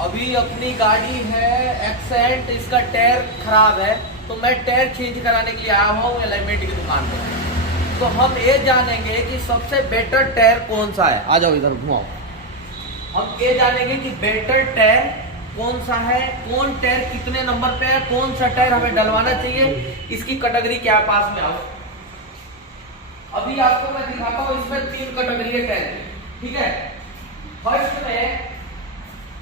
अभी अपनी गाड़ी है एक्सेंट, इसका टायर खराब है तो मैं टायर चेंज कराने के लिए आया हूँ अलाइनमेंट की दुकान पे। तो हम ये जानेंगे कि सबसे बेटर टायर कौन सा है। आ जाओ इधर घुमाओ। हम ये जानेंगे कि बेटर टायर कौन सा है, कौन टायर कितने नंबर पे है, कौन सा टायर हमें डलवाना चाहिए, इसकी कैटेगरी क्या है। पास में आओ। अभी आपको मैं दिखाता हूँ, इसमें 3 कैटेगरी है टायर की, ठीक है। फर्स्ट में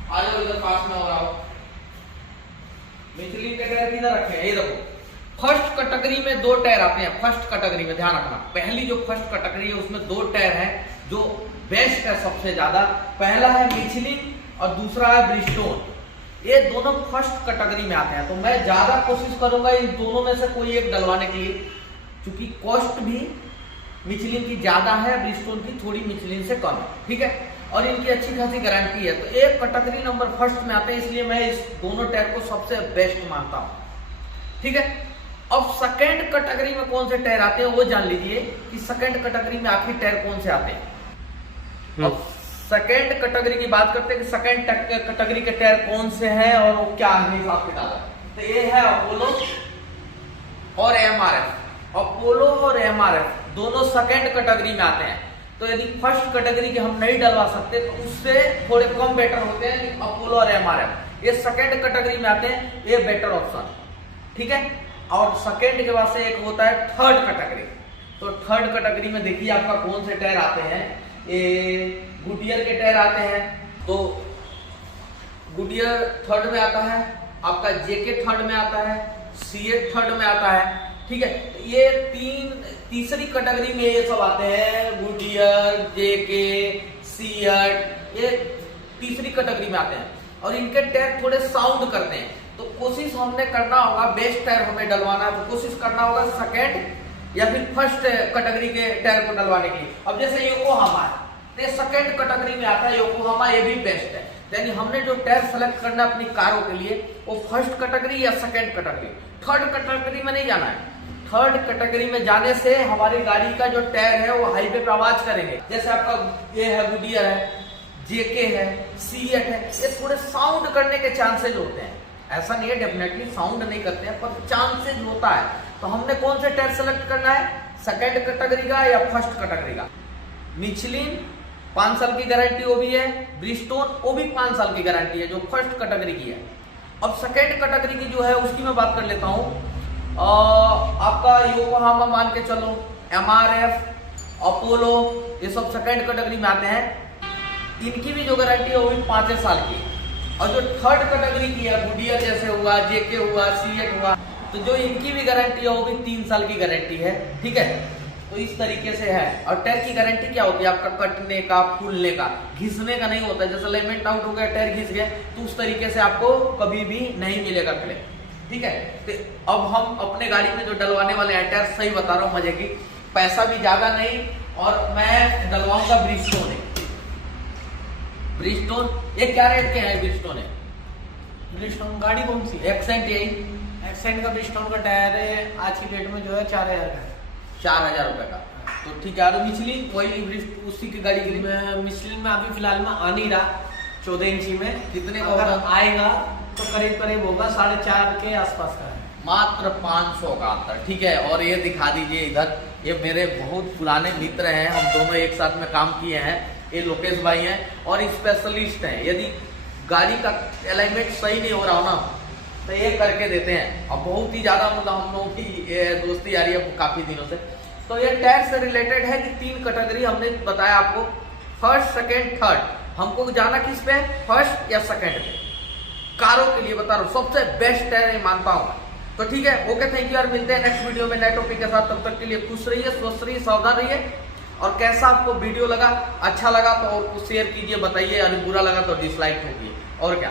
आ जाओ इधर पास में और आओ। मिचलिन के टायर किधर रखे हैं, ये देखो। फर्स्ट कैटेगरी में 2 टायर आते हैं। फर्स्ट कैटेगरी में ध्यान रखना, पहली जो फर्स्ट कैटेगरी है उसमें 2 टायर है जो बेस्ट है सबसे ज्यादा। पहला है मिचलिन और दूसरा है ब्रिजस्टोन। ये दोनों फर्स्ट कैटेगरी में आते हैं। तो मैं ज्यादा कोशिश करूंगा इन दोनों में से कोई एक डलवाने के लिए, क्योंकि कॉस्ट भी मिचलिन की ज्यादा है, ब्रिजस्टोन की थोड़ी मिचलिन से कम है, ठीक है। और इनकी अच्छी खासी गारंटी है। तो एक कैटेगरी नंबर फर्स्ट में आते हैं, इसलिए मैं इस दोनों टायर को सबसे बेस्ट मानता हूं, ठीक है। अब सेकंड कैटेगरी में कौन से टायर आते हैं वो जान लीजिए कि सेकंड कैटेगरी में आखिर टायर कौन से आते हैं। अब सेकंड कैटेगरी की बात करते हैं कि सेकंड कैटेगरी के टायर कौन से हैं और वो क्या है हिसाब किताब है। तो ये है अपोलो और एमआरएफ। अपोलो और एमआरएफ दोनों सेकंड कैटेगरी में आते हैं। तो यदि फर्स्ट कैटेगरी के हम नहीं डलवा सकते तो उससे थोड़े कम बेटर होते हैं कि अपोलो और एमआरएफ। ये सेकंड कैटेगरी में आते हैं, ये बेटर ऑप्शन, ठीक है। और सेकंड के बाद से एक होता है थर्ड कैटेगरी। तो थर्ड कैटेगरी में देखिए आपका कौन से टायर आते हैं। ये गुडियर के टायर आते हैं। तो गुडियर थर्ड में आता है, आपका जेके थर्ड में आता है, सीएट थर्ड में आता है, ठीक है। ये तीसरी कैटेगरी में ये सब आते हैं, गुडियर, जेके, सीएट, ये तीसरी कैटेगरी में आते हैं। और इनके टायर थोड़े साउंड करते हैं। तो कोशिश हमने करना होगा, बेस्ट टायर हमें डलवाना है तो कोशिश करना होगा सेकंड या फिर फर्स्ट कैटेगरी के टायर को डलवाने के लिए। अब जैसे योकोहामा है, तो सेकंड कैटेगरी में आता है योकोहामा, ये भी बेस्ट है। यानी हमने जो टायर सेलेक्ट करना अपनी कारों के लिए वो फर्स्ट कैटेगरी या सेकंड कैटेगरी, थर्ड कैटेगरी में नहीं जाना है। थर्ड कैटेगरी में जाने से हमारी गाड़ी का जो टायर है वो हाईवे पे आवाज करेंगे। जैसे आपका ये है गुडियर है, जेके है, सीएट है, ये थोड़े साउंड करने के चांसेस होते हैं। ऐसा नहीं है डेफिनेटली साउंड नहीं करते हैं, पर चांसेस होता है। तो हमने कौन से टायर सेलेक्ट करना है, सेकंड कैटेगरी का या फर्स्ट कैटेगरी का। मिचलिन 5 साल की गारंटी वो भी है, ब्रिजस्टोन वो भी 5 साल की गारंटी है जो फर्स्ट कैटेगरी की है। अब सेकंड कैटेगरी की जो है उसकी मैं बात कर लेता हूँ। आपका योकोहामा मान के चलो, एमआरएफ, अपोलो, ये सब सेकंड कैटेगरी में आते हैं। इनकी भी जो गारंटी है वो भी 5 साल की। और जो थर्ड कैटेगरी की है, गुडियर जैसे हुआ, जेके हुआ, सीएट हुआ, तो जो इनकी भी गारंटी है वो भी 3 साल की गारंटी है, ठीक है। तो इस तरीके से है। और टायर की गारंटी क्या होती है, आपका कटने का, फूलने का, घिसने का नहीं होता है। जैसे अलाइनमेंट आउट हो गया, टायर घिस गए, तो उस तरीके से आपको कभी भी नहीं मिलेगा क्लेम, ठीक है। तो अब हम अपने गाड़ी में जो डलवाने वाले हैं टायर, सही बता रहा हूँ मजे की, पैसा भी ज्यादा नहीं, और मैं डलवाऊंगा ब्रिजस्टोन है। ब्रिजस्टोन ये क्या रेट के है, ब्रिजस्टोन है। ब्रिजस्टोन गाड़ी कौन सी, एक्सेंट, यही एक्सेंट का ब्रिजस्टोन का टायर है आज की डेट में जो है 4000 का है, 4000 रुपए का। तो ठीक है। और मिचलिन वही उसी की गाड़ी के लिए मिचलिन में अभी फिलहाल में आ नहीं रहा 14 इंची में, कितने का अगर होगा? आएगा तो करीब करीब होगा 4.5 के आसपास का है, मात्र 500 का अंतर, ठीक है। और ये दिखा दीजिए इधर, ये मेरे बहुत पुराने मित्र हैं, हम दोनों एक साथ में काम किए हैं। ये लोकेश भाई हैं और स्पेशलिस्ट हैं। यदि गाड़ी का अलाइनमेंट सही नहीं हो रहा हो ना तो ये करके देते हैं। अब बहुत ही ज्यादा मतलब हम लोगों की दोस्ती आ रही है काफी दिनों से। तो ये टायर से रिलेटेड है कि 3 कैटेगरी हमने बताया आपको, फर्स्ट, सेकेंड, थर्ड। हमको जाना किस पे, फर्स्ट या सेकेंड पे। कारों के लिए बता रहा हूँ सबसे बेस्ट टायर ये मानता हूँ। तो ठीक है, ओके, थैंक यू। और मिलते हैं नेक्स्ट वीडियो में नए टॉपिक के साथ। तब तक के लिए खुश रहिए, स्वस्थ रहिए, सावधान रहिए। और कैसा आपको वीडियो लगा, अच्छा लगा तो और शेयर कीजिए, बताइए। अगर बुरा लगा तो डिसलाइक ठोकिए, और क्या।